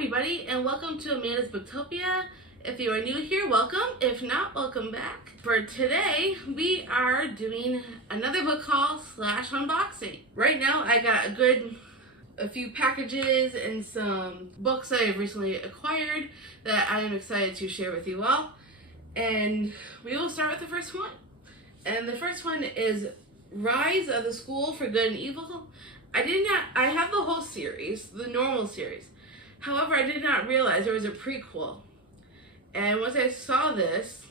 everybody, and welcome to Amanda's Booktopia. If you are new here, welcome. If not, welcome back. For today, we are doing another book haul / unboxing. Right now, I got a few packages and some books I have recently acquired that I am excited to share with you all. And we will start with the first one. And the first one is Rise of the School for Good and Evil. I have the whole series, the normal series. However, I did not realize there was a prequel. And once I saw this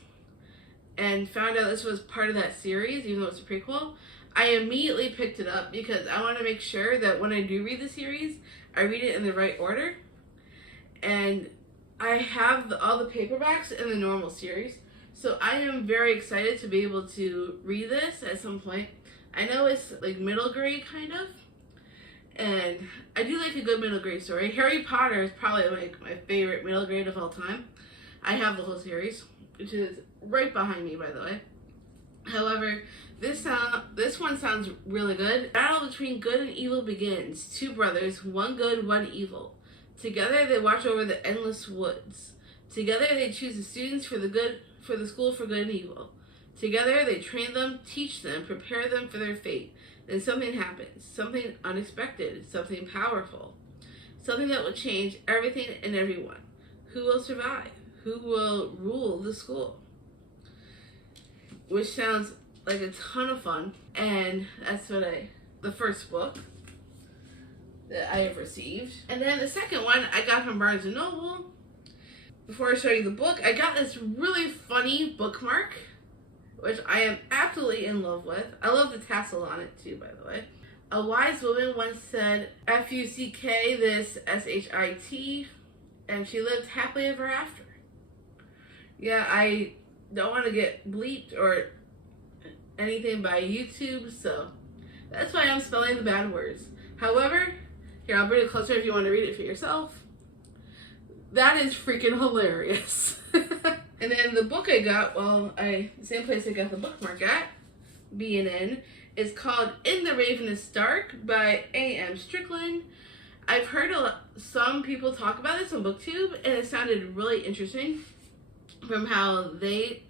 and found out this was part of that series, even though it's a prequel, I immediately picked it up because I want to make sure that when I do read the series, I read it in the right order. And I have all the paperbacks in the normal series, so I am very excited to be able to read this at some point. I know it's like middle grade kind of, and I do like a good middle grade story. Harry Potter is probably like my favorite middle grade of all time. I have the whole series, which is right behind me, by the way. However, this one sounds really good. Battle between good and evil begins. Two brothers, one good, one evil. Together they watch over the endless woods. Together they choose the students for the school for good and evil. Together they train them, teach them, prepare them for their fate. Then something happens, something unexpected, something powerful, something that will change everything and everyone. Who will survive? Who will rule the school? Which sounds like a ton of fun, and that's the first book that I have received. And then the second one I got from Barnes & Noble. Before I show you the book, I got this really funny bookmark, which I am absolutely in love with. I love the tassel on it too, by the way. A wise woman once said, F-U-C-K this S-H-I-T, and she lived happily ever after. Yeah, I don't want to get bleeped or anything by YouTube, so that's why I'm spelling the bad words. However, here, I'll bring it closer if you want to read it for yourself. That is freaking hilarious. And then the book I got, the same place I got the bookmark at, B&N, is called In the Ravenous Dark by A.M. Strickland. I've heard some people talk about this on BookTube, and it sounded really interesting from how they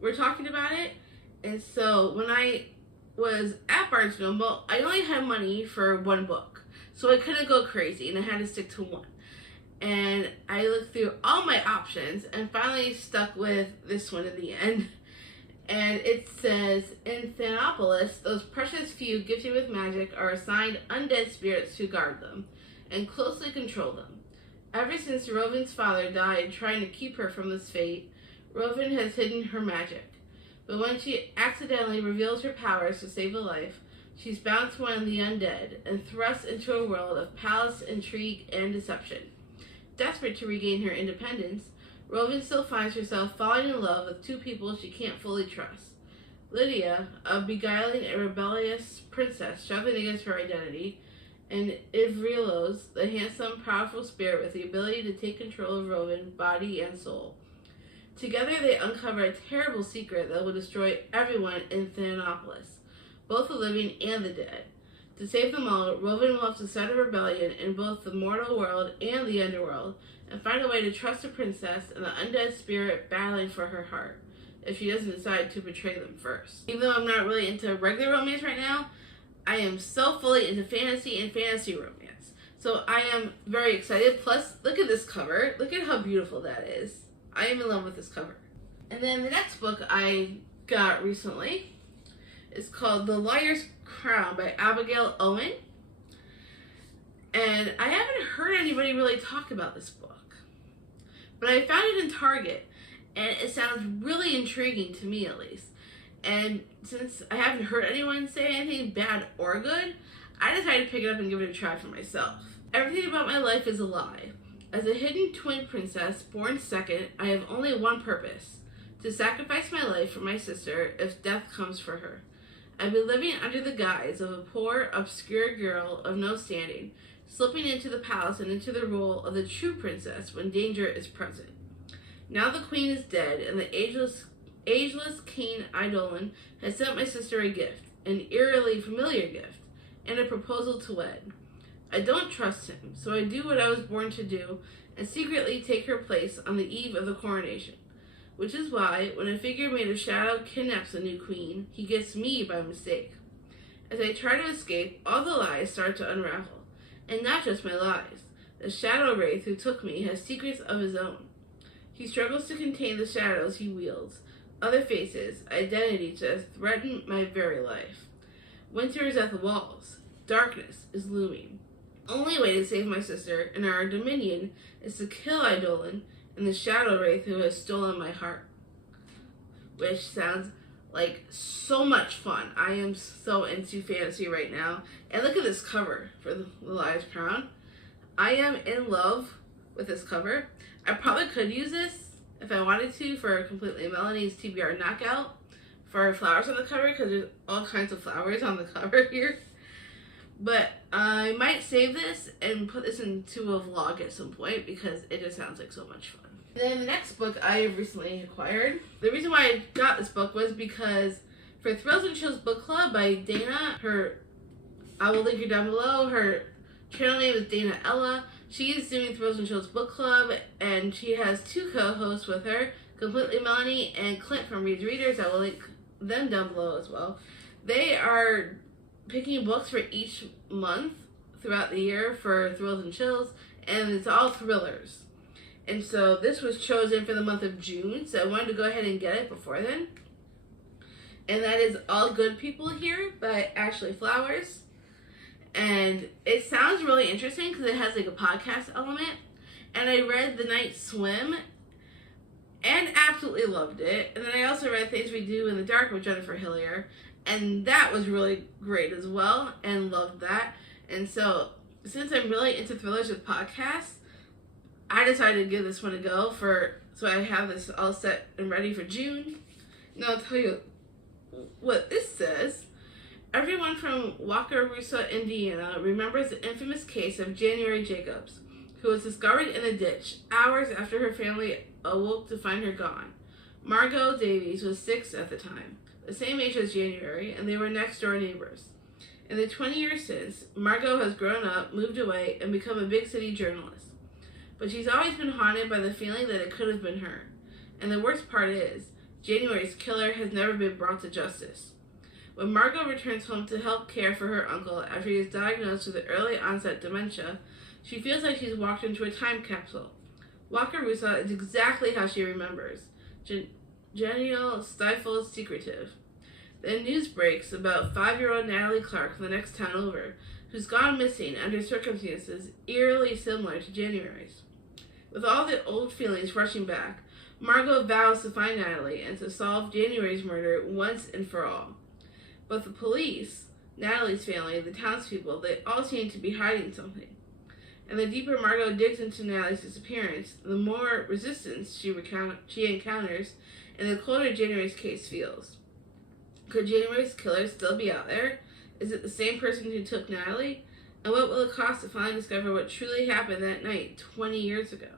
were talking about it. And so when I was at Barnes & Noble, I only had money for one book, so I couldn't go crazy, and I had to stick to one. And I looked through all my options and finally stuck with this one in the end. And it says, in Thanopolis, those precious few gifted with magic are assigned undead spirits to guard them and closely control them. Ever since Rovin's father died trying to keep her from this fate, Rovin has hidden her magic. But when she accidentally reveals her powers to save a life, she's bound to one of the undead and thrust into a world of palace intrigue and deception. Desperate to regain her independence, Rovin still finds herself falling in love with two people she can't fully trust. Lydia, a beguiling and rebellious princess struggling against her identity, and Ivrilos, the handsome, powerful spirit with the ability to take control of Rovin, body and soul. Together they uncover a terrible secret that will destroy everyone in Thanopolis, both the living and the dead. To save them all, Rovin will have to start a rebellion in both the mortal world and the underworld, and find a way to trust the princess and the undead spirit battling for her heart, if she doesn't decide to betray them first. Even though I'm not really into regular romance right now, I am so fully into fantasy and fantasy romance. So I am very excited. Plus, look at this cover. Look at how beautiful that is. I am in love with this cover. And then the next book I got recently is called The Liar's Crown by Abigail Owen. And I haven't heard anybody really talk about this book, but I found it in Target, and it sounds really intriguing to me, at least. And since I haven't heard anyone say anything bad or good, I decided to pick it up and give it a try for myself. Everything about my life is a lie. As a hidden twin princess, born second, I have only one purpose: to sacrifice my life for my sister if death comes for her. I've been living under the guise of a poor, obscure girl of no standing, slipping into the palace and into the role of the true princess when danger is present. Now the queen is dead, and the ageless King Eidolon has sent my sister a gift, an eerily familiar gift, and a proposal to wed. I don't trust him, so I do what I was born to do and secretly take her place on the eve of the coronation. Which is why, when a figure made of shadow kidnaps a new queen, he gets me by mistake. As I try to escape, all the lies start to unravel. And not just my lies. The shadow wraith who took me has secrets of his own. He struggles to contain the shadows he wields, other faces, identities that threaten my very life. Winter is at the walls. Darkness is looming. Only way to save my sister and our dominion is to kill Eidolon and the shadow wraith who has stolen my heart. Which sounds like so much fun. I am so into fantasy right now. And look at this cover for the Lies Crown. I am in love with this cover. I probably could use this if I wanted to for Completely Melanie's TBR Knockout for flowers on the cover, because there's all kinds of flowers on the cover here. But I might save this and put this into a vlog at some point because it just sounds like so much fun. Then the next book I recently acquired. The reason why I got this book was because for Thrills and Chills Book Club by Dana, I will link her down below. Her channel name is Dana Ella. She is doing Thrills and Chills Book Club, and she has 2 co-hosts with her, Completely Melanie and Clint from Reads Readers. I will link them down below as well. They are picking books for each month throughout the year for Thrills and Chills, and it's all thrillers. And so this was chosen for the month of June, so I wanted to go ahead and get it before then. And that is All Good People Here by Ashley Flowers. And it sounds really interesting because it has like a podcast element. And I read The Night Swim and absolutely loved it. And then I also read Things We Do in the Dark with Jennifer Hillier. And that was really great as well, and loved that. And so, since I'm really into thrillers with podcasts, I decided to give this one a go so I have this all set and ready for June. Now I'll tell you what this says. Everyone from Wakarusa, Indiana remembers the infamous case of January Jacobs, who was discovered in a ditch hours after her family awoke to find her gone. Margot Davies was 6 at the time, the same age as January, and they were next-door neighbors. In the 20 years since, Margot has grown up, moved away, and become a big city journalist. But she's always been haunted by the feeling that it could have been her. And the worst part is, January's killer has never been brought to justice. When Margot returns home to help care for her uncle after he is diagnosed with early onset dementia, she feels like she's walked into a time capsule. Wakarusa is exactly how she remembers. Genial, stifled, secretive. Then news breaks about 5-year-old Natalie Clark from the next town over, who's gone missing under circumstances eerily similar to January's. With all the old feelings rushing back, Margot vows to find Natalie and to solve January's murder once and for all. But the police, Natalie's family, the townspeople, they all seem to be hiding something. And the deeper Margot digs into Natalie's disappearance, the more resistance she encounters, and the colder January's case feels. Could January's killer still be out there? Is it the same person who took Natalie? And what will it cost to finally discover what truly happened that night 20 years ago?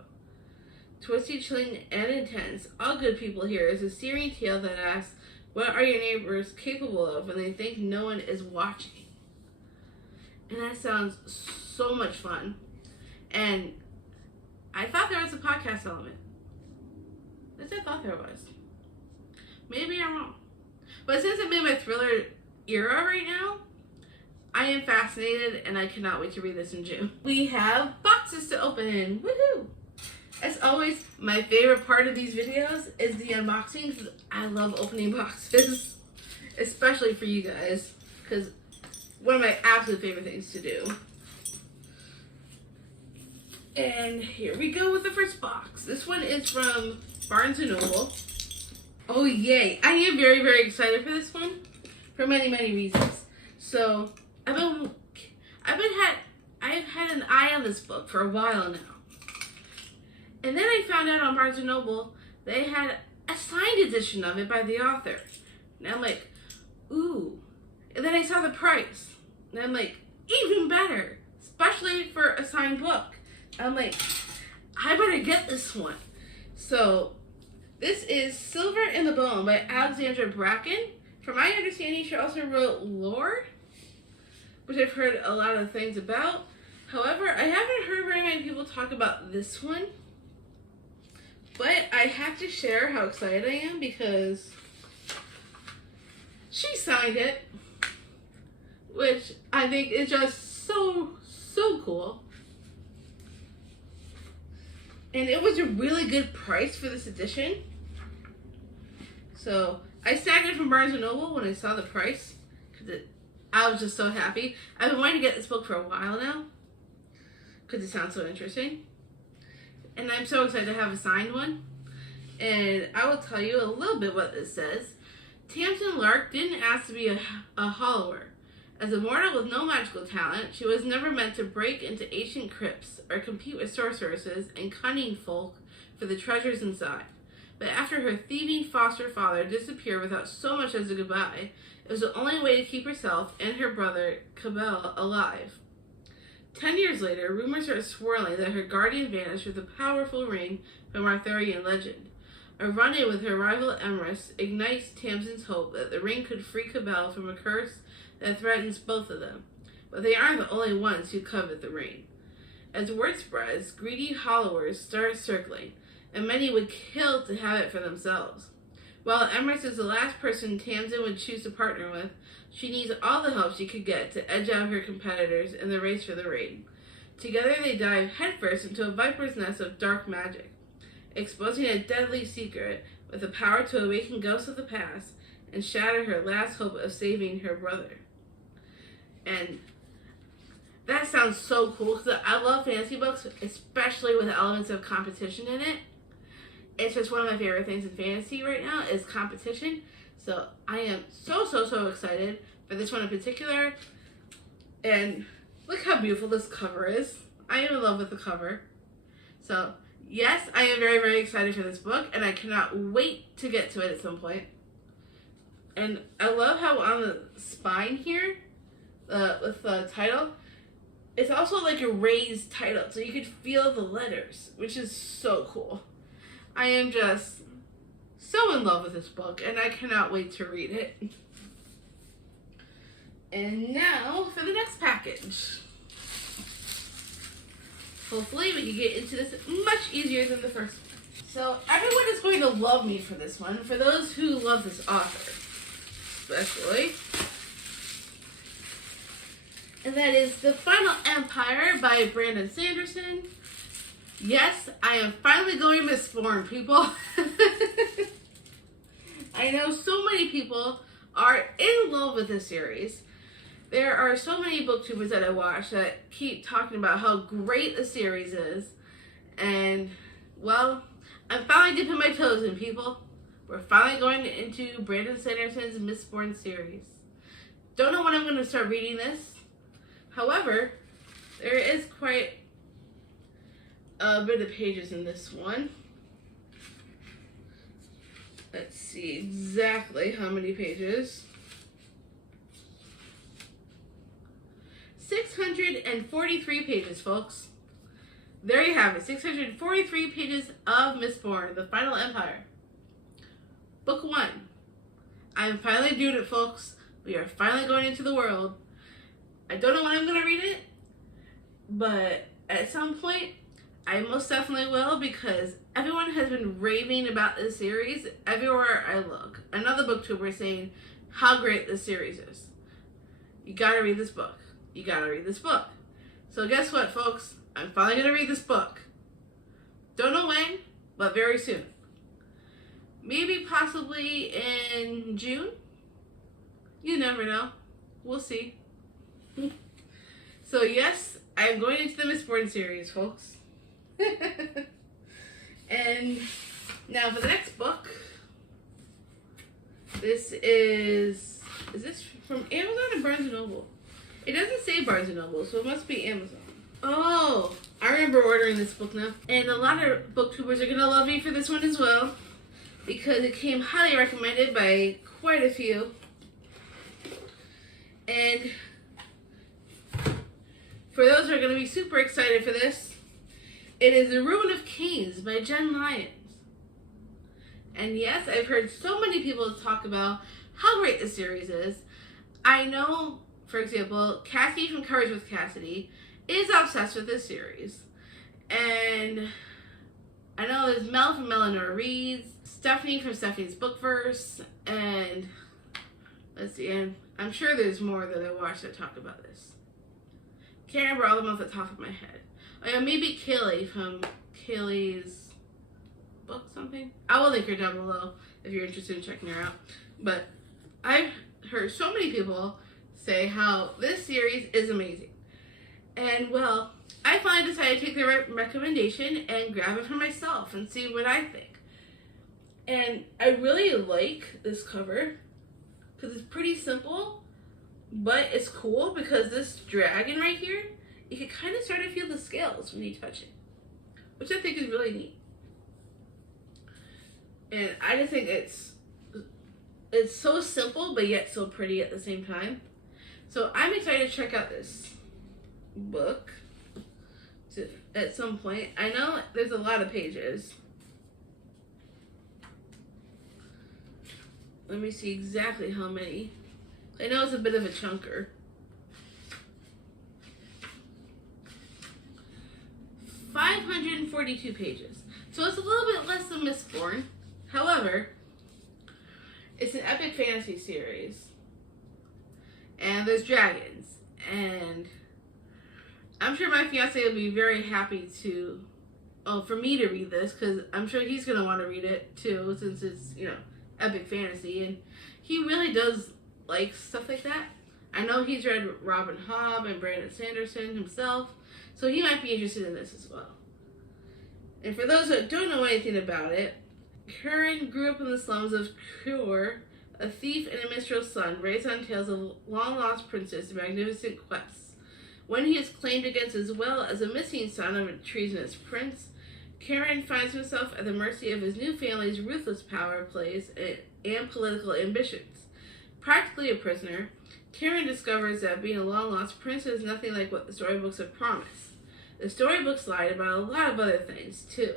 Twisty, chilling, and intense, All Good People Here is a searing tale that asks, what are your neighbors capable of when they think no one is watching? And that sounds so much fun. And I thought there was a podcast element. At least I thought there was. Maybe I'm wrong. But since I'm in my thriller era right now, I am fascinated and I cannot wait to read this in June. We have boxes to open. Woohoo! As always, my favorite part of these videos is the unboxings. I love opening boxes, especially for you guys, because one of my absolute favorite things to do. And here we go with the first box. This one is from Barnes & Noble. Oh yay! I am very, very excited for this one for many, many reasons. So I've had an eye on this book for a while now. And then I found out on Barnes & Noble they had a signed edition of it by the author. And I'm like, ooh. And then I saw the price. And I'm like, even better. Especially for a signed book. I'm like, I better get this one. So, this is Silver in the Bone by Alexandra Bracken. From my understanding, she also wrote Lore, which I've heard a lot of things about. However, I haven't heard very many people talk about this one. But I have to share how excited I am because she signed it, which I think is just so cool. And it was a really good price for this edition. So I staggered from Barnes & Noble when I saw the price because I was just so happy. I've been wanting to get this book for a while now because it sounds so interesting. And I'm so excited to have a signed one. And I will tell you a little bit what this says. Tamsin Lark didn't ask to be a hollower. As a mortal with no magical talent, she was never meant to break into ancient crypts or compete with sorceresses and cunning folk for the treasures inside. But after her thieving foster father disappeared without so much as a goodbye, it was the only way to keep herself and her brother, Cabell, alive. 10 years later, rumors are swirling that her guardian vanished with a powerful ring from Arthurian legend. A run-in with her rival Emrys ignites Tamsin's hope that the ring could free Cabell from a curse that threatens both of them. But they aren't the only ones who covet the ring. As word spreads, greedy hollowers start circling, and many would kill to have it for themselves. While Emrys is the last person Tamsin would choose to partner with, she needs all the help she could get to edge out her competitors in the race for the ring. Together they dive headfirst into a viper's nest of dark magic, exposing a deadly secret with the power to awaken ghosts of the past and shatter her last hope of saving her brother. And that sounds so cool because I love fantasy books, especially with elements of competition in it. It's just one of my favorite things in fantasy right now is competition. So I am so excited for this one in particular. And look how beautiful this cover is. I am in love with the cover. So yes, I am very excited for this book, and I cannot wait to get to it at some point. And I love how on the spine here, with the title, it's also like a raised title, so you could feel the letters, which is so cool. I am just so in love with this book, and I cannot wait to read it. And now for the next package. Hopefully we can get into this much easier than the first one. So everyone is going to love me for this one, for those who love this author, especially. And that is The Final Empire by Brandon Sanderson. Yes, I am finally going Mistborn, people. I know so many people are in love with this series. There are so many booktubers that I watch that keep talking about how great the series is. And, well, I'm finally dipping my toes in, people. We're finally going into Brandon Sanderson's Mistborn series. Don't know when I'm going to start reading this. However, there is quite a bit of pages in this one. Let's see exactly how many pages. 643 pages, folks. There you have it. 643 pages of Mistborn, The Final Empire. Book 1. I'm finally doing it, folks. We are finally going into the world. I don't know when I'm going to read it, but at some point, I most definitely will, because everyone has been raving about this series everywhere I look. Another booktuber saying how great this series is. You gotta read this book. You gotta read this book. So guess what, folks? I'm finally gonna read this book. Don't know when, but very soon. Maybe possibly in June. You never know. We'll see. So yes, I'm going into the Mistborn series, folks. And now for the next book. This is this from Amazon or Barnes & Noble? It doesn't say Barnes & Noble, so it must be Amazon. Oh, I remember ordering this book now. And a lot of booktubers are going to love me for this one as well, because it came highly recommended by quite a few. And for those who are going to be super excited for this, it is The Ruin of Kings by Jen Lyons. And yes, I've heard so many people talk about how great the series is. I know, for example, Cassie from Courage with Cassidy is obsessed with this series. And I know there's Mel from Eleanor Reads, Stephanie from Stephanie's Bookverse, and let's see, and I'm sure there's more that I watched that talk about this. Can't remember all of them off the top of my head. Oh yeah, maybe Kaylee from Kaylee's book something. I will link her down below if you're interested in checking her out. But I've heard so many people say how this series is amazing. And well, I finally decided to take the recommendation and grab it for myself and see what I think. And I really like this cover because it's pretty simple, but it's cool because this dragon right here, you can kind of start to feel the scales when you touch it, which I think is really neat. And I just think it's so simple, but yet so pretty at the same time. So I'm excited to check out this book at some point. I know there's a lot of pages. Let me see exactly how many. I know it's a bit of a chunker. 542 pages. So it's a little bit less than Mistborn. However, it's an epic fantasy series. And there's dragons. And I'm sure my fiance will be very happy for me to read this, because I'm sure he's going to want to read it too, since it's, epic fantasy. And he really does like stuff like that. I know he's read Robin Hobb and Brandon Sanderson himself, so he might be interested in this as well. And for those that don't know anything about it, Curran grew up in the slums of Cure, a thief and a minstrel's son, raised on tales of long-lost princess and magnificent quests. When he is claimed against as well as a missing son of a treasonous prince, Curran finds himself at the mercy of his new family's ruthless power plays and political ambitions. Practically a prisoner, Curran discovers that being a long-lost prince is nothing like what the storybooks have promised. The storybooks lied about a lot of other things, too.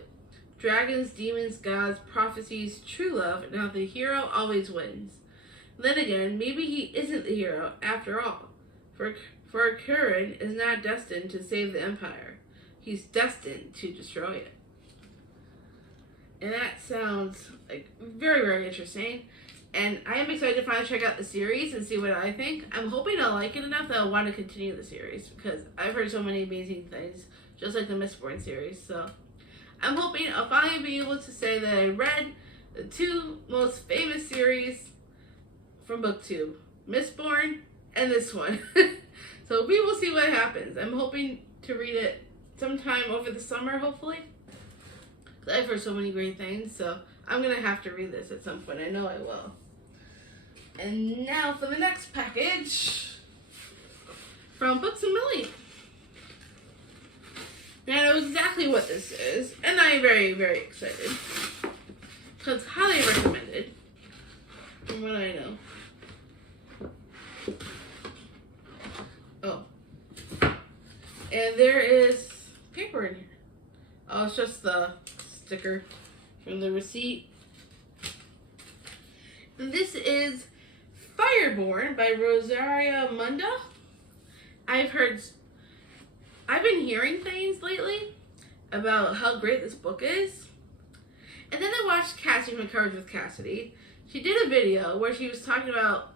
Dragons, demons, gods, prophecies, true love, and how the hero always wins. Then again, maybe he isn't the hero after all. For Curran is not destined to save the Empire. He's destined to destroy it. And that sounds like very, very interesting. And I am excited to finally check out the series and see what I think. I'm hoping I'll like it enough that I'll want to continue the series, because I've heard so many amazing things, just like the Mistborn series. So I'm hoping I'll finally be able to say that I read the two most famous series from BookTube, Mistborn and this one. So we will see what happens. I'm hoping to read it sometime over the summer, hopefully. I've heard so many great things, so I'm going to have to read this at some point. I know I will. And now for the next package from Books A Million. Now I know exactly what this is, and I am very, very excited, because it's highly recommended from what I know. Oh. And there is paper in here. Oh, it's just the sticker from the receipt. And this is Fireborn by Rosaria Munda. I've been hearing things lately about how great this book is. And then I watched Cassie from Coverage with Cassidy. She did a video where she was talking about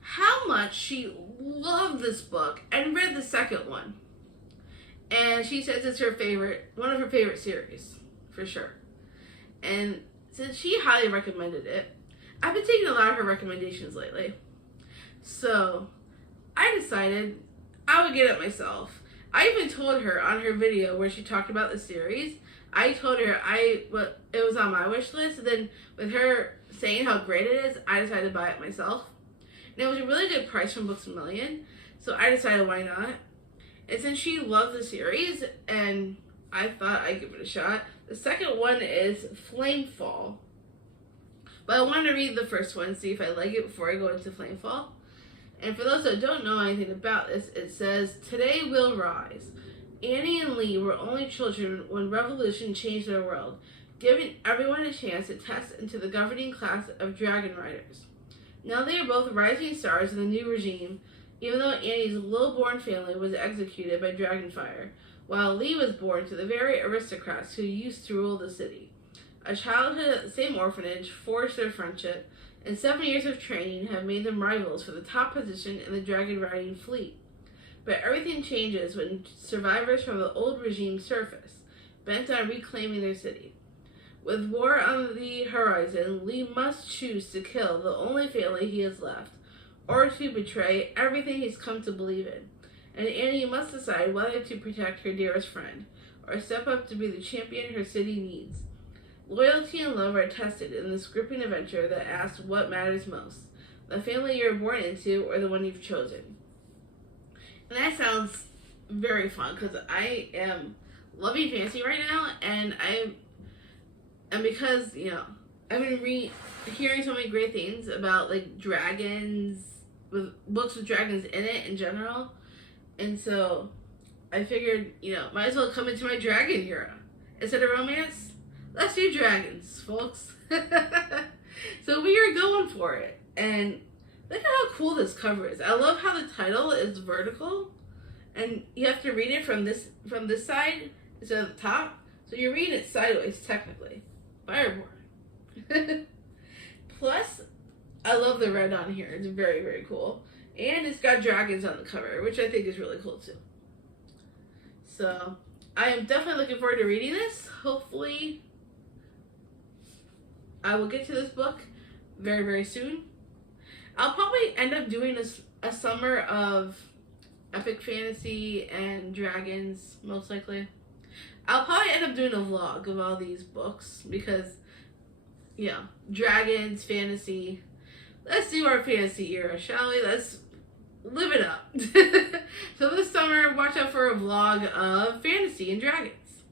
how much she loved this book and read the second one. And she says it's one of her favorite series, for sure. And since she highly recommended it, I've been taking a lot of her recommendations lately. So I decided I would get it myself. I even told her on her video where she talked about the series, I told her it was on my wish list. And then with her saying how great it is, I decided to buy it myself. And it was a really good price from Books A Million, so I decided why not. And since she loved the series, and I thought I'd give it a shot, the second one is Flamefall. But I wanted to read the first one, see if I like it before I go into Flamefall. And for those that don't know anything about this, it says, "Today we'll rise. Annie and Lee were only children when revolution changed their world, giving everyone a chance to test into the governing class of dragon riders. Now they are both rising stars in the new regime, even though Annie's low-born family was executed by dragonfire, while Lee was born to the very aristocrats who used to rule the city. A childhood at the same orphanage forged their friendship, and 7 years of training have made them rivals for the top position in the dragon-riding fleet. But everything changes when survivors from the old regime surface, bent on reclaiming their city. With war on the horizon, Lee must choose to kill the only family he has left, or to betray everything he's come to believe in. And Annie must decide whether to protect her dearest friend, or step up to be the champion her city needs. Loyalty and love are tested in this gripping adventure that asks what matters most, the family you're born into or the one you've chosen. And that sounds very fun, because I am loving fantasy right now, and because, I've been hearing so many great things about, like, dragons, with books with dragons in it in general, and so I figured, might as well come into my dragon era. Instead of romance, let's do dragons, folks. So we are going for it, and look at how cool this cover is. I love how the title is vertical, and you have to read it from this side instead of the top, so you're reading it sideways, technically. Fireborn. Plus, I love the red on here. It's very, very cool. And it's got dragons on the cover, which I think is really cool too. So, I am definitely looking forward to reading this. Hopefully, I will get to this book very, very soon. I'll probably end up doing a summer of epic fantasy and dragons, most likely. I'll probably end up doing a vlog of all these books because, dragons, fantasy. Let's do our fantasy era, shall we? Let's live it up. So this summer, watch out for a vlog of fantasy and dragons.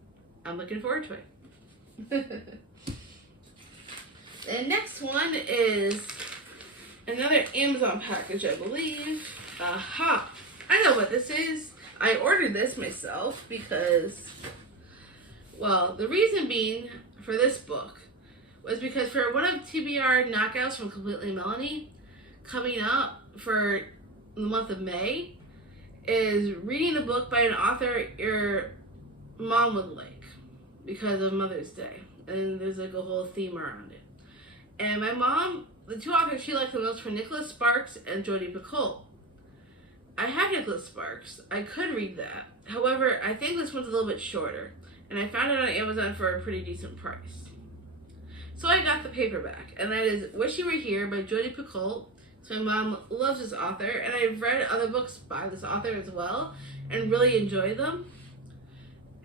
I'm looking forward to it. The next one is another Amazon package, I believe. Aha! I know what this is. I ordered this myself because, well, the reason being for this book was because for one of TBR knockouts from Completely Melanie coming up for the month of May is reading a book by an author your mom would like because of Mother's Day. And there's like a whole theme around it. And my mom, the two authors she liked the most were Nicholas Sparks and Jodi Picoult. I have Nicholas Sparks. I could read that. However, I think this one's a little bit shorter. And I found it on Amazon for a pretty decent price. So I got the paperback, and that is Wish You Were Here by Jodi Picoult. So my mom loves this author, and I've read other books by this author as well, and really enjoy them.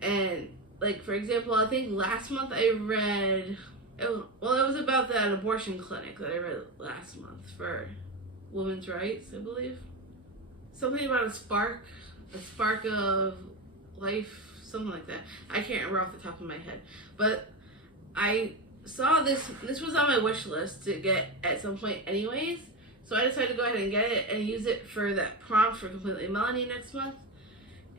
And, like, for example, I think last month I read, it was about that abortion clinic that I read last month for women's rights, I believe. Something about a spark of life, something like that. I can't remember off the top of my head. But I saw this was on my wish list to get at some point anyways. So I decided to go ahead and get it and use it for that prompt for Completely Melanie next month.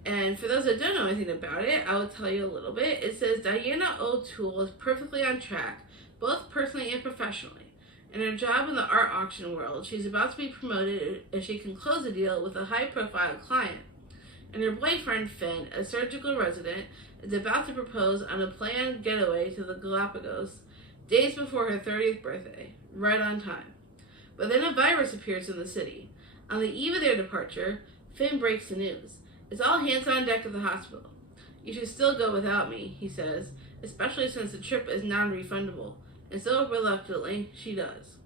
And for those that don't know anything about it, I will tell you a little bit. It says Diana O'Toole is perfectly on track, both personally and professionally. In her job in the art auction world, she's about to be promoted if she can close a deal with a high-profile client. And her boyfriend, Finn, a surgical resident, is about to propose on a planned getaway to the Galapagos days before her 30th birthday, right on time. But then a virus appears in the city. On the eve of their departure, Finn breaks the news. It's all hands on deck at the hospital. You should still go without me, he says, especially since the trip is non-refundable. And so, reluctantly, she does.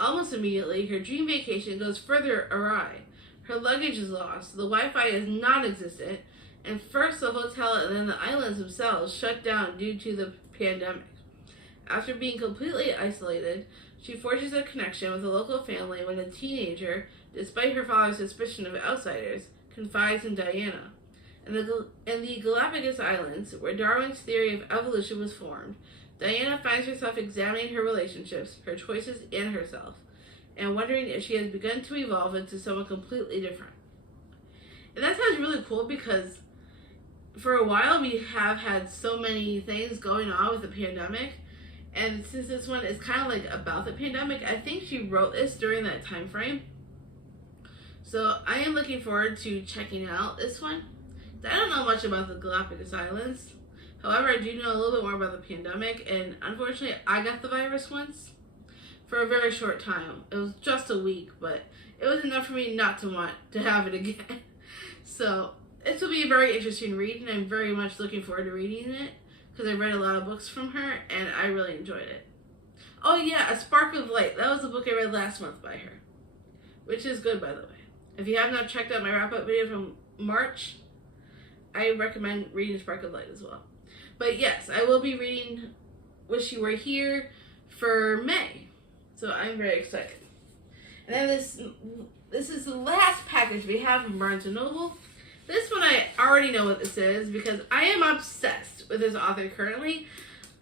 Almost immediately, her dream vacation goes further awry. Her luggage is lost, the Wi-Fi is non-existent, and first the hotel and then the islands themselves shut down due to the pandemic. After being completely isolated, she forges a connection with a local family when a teenager, despite her father's suspicion of outsiders, confides in Diana. In the Galapagos Islands, where Darwin's theory of evolution was formed, Diana finds herself examining her relationships, her choices, and herself, and wondering if she has begun to evolve into someone completely different. And that sounds really cool because for a while we have had so many things going on with the pandemic, and since this one is kind of like about the pandemic, I think she wrote this during that time frame. So I am looking forward to checking out this one. I don't know much about the Galapagos Islands. However, I do know a little bit more about the pandemic, and unfortunately, I got the virus once for a very short time. It was just a week, but it was enough for me not to want to have it again. So this will be a very interesting read, and I'm very much looking forward to reading it because I read a lot of books from her, and I really enjoyed it. Oh yeah, A Spark of Light. That was the book I read last month by her, which is good, by the way. If you have not checked out my wrap-up video from March, I recommend reading Spark of Light as well. But yes, I will be reading Wish You Were Here for May. So I'm very excited. And then this is the last package we have from Barnes & Noble. This one I already know what this is because I am obsessed with this author currently.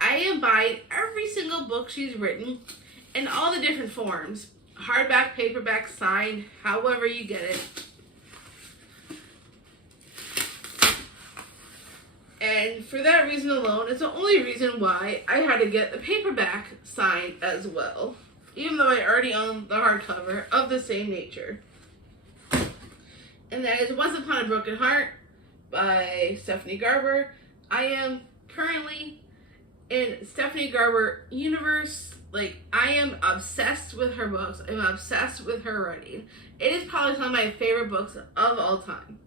I am buying every single book she's written in all the different forms. Hardback, paperback, signed, however you get it. And for that reason alone, it's the only reason why I had to get the paperback signed as well. Even though I already own the hardcover of the same nature. And that is Once Upon a Broken Heart by Stephanie Garber. I am currently in Stephanie Garber universe. Like, I am obsessed with her books. I'm obsessed with her writing. It is probably some of my favorite books of all time.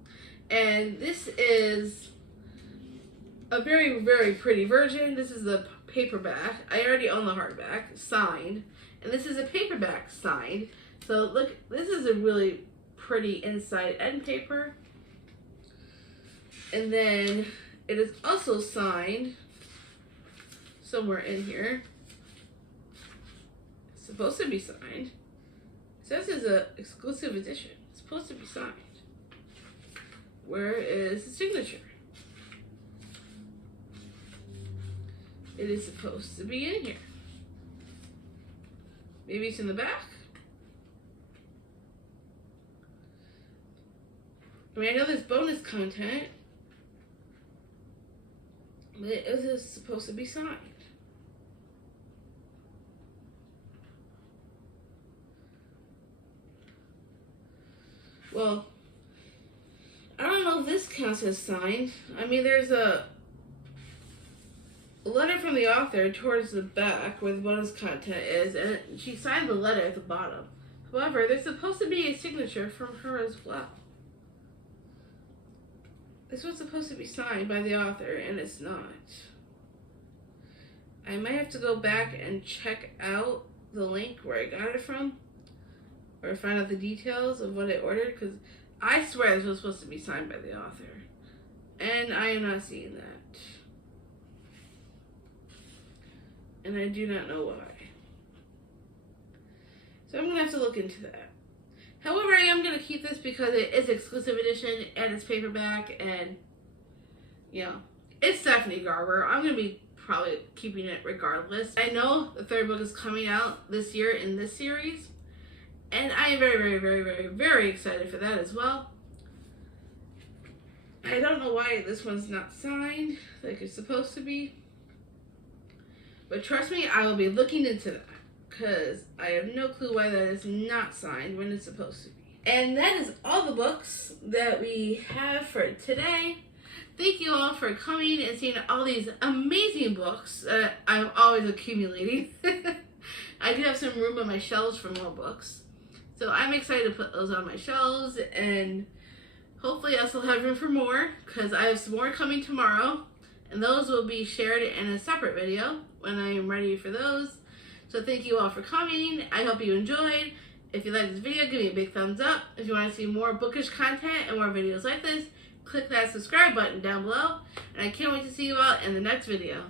And this is a very, very pretty version. This is the paperback. I already own the hardback, signed. And this is a paperback signed. So look, this is a really pretty inside end paper. And then it is also signed somewhere in here. It's supposed to be signed. It says it's an exclusive edition. It's supposed to be signed. Where is the signature? It is supposed to be in here. Maybe it's in the back. I mean, I know there's bonus content, but it is supposed to be signed. Well, I don't know if this counts as signed. I mean, there's a letter from the author towards the back where the bonus content is, and she signed the letter at the bottom. However, there's supposed to be a signature from her as well. This was supposed to be signed by the author, and it's not. I might have to go back and check out the link where I got it from, or find out the details of what I ordered, because I swear this was supposed to be signed by the author, and I am not seeing that. And I do not know why. So I'm going to have to look into that. However, I am going to keep this because it is exclusive edition and it's paperback and, you know, it's Stephanie Garber. I'm going to be probably keeping it regardless. I know the third book is coming out this year in this series. And I am very, very, very, very, very excited for that as well. I don't know why this one's not signed like it's supposed to be. But trust me, I will be looking into that because I have no clue why that is not signed when it's supposed to be. And that is all the books that we have for today. Thank you all for coming and seeing all these amazing books that I'm always accumulating. I do have some room on my shelves for more books. So I'm excited to put those on my shelves, and hopefully I'll still have room for more because I have some more coming tomorrow. And those will be shared in a separate video when I am ready for those. So thank you all for coming. I hope you enjoyed. If you liked this video, give me a big thumbs up. If you want to see more bookish content and more videos like this, click that subscribe button down below. And I can't wait to see you all in the next video.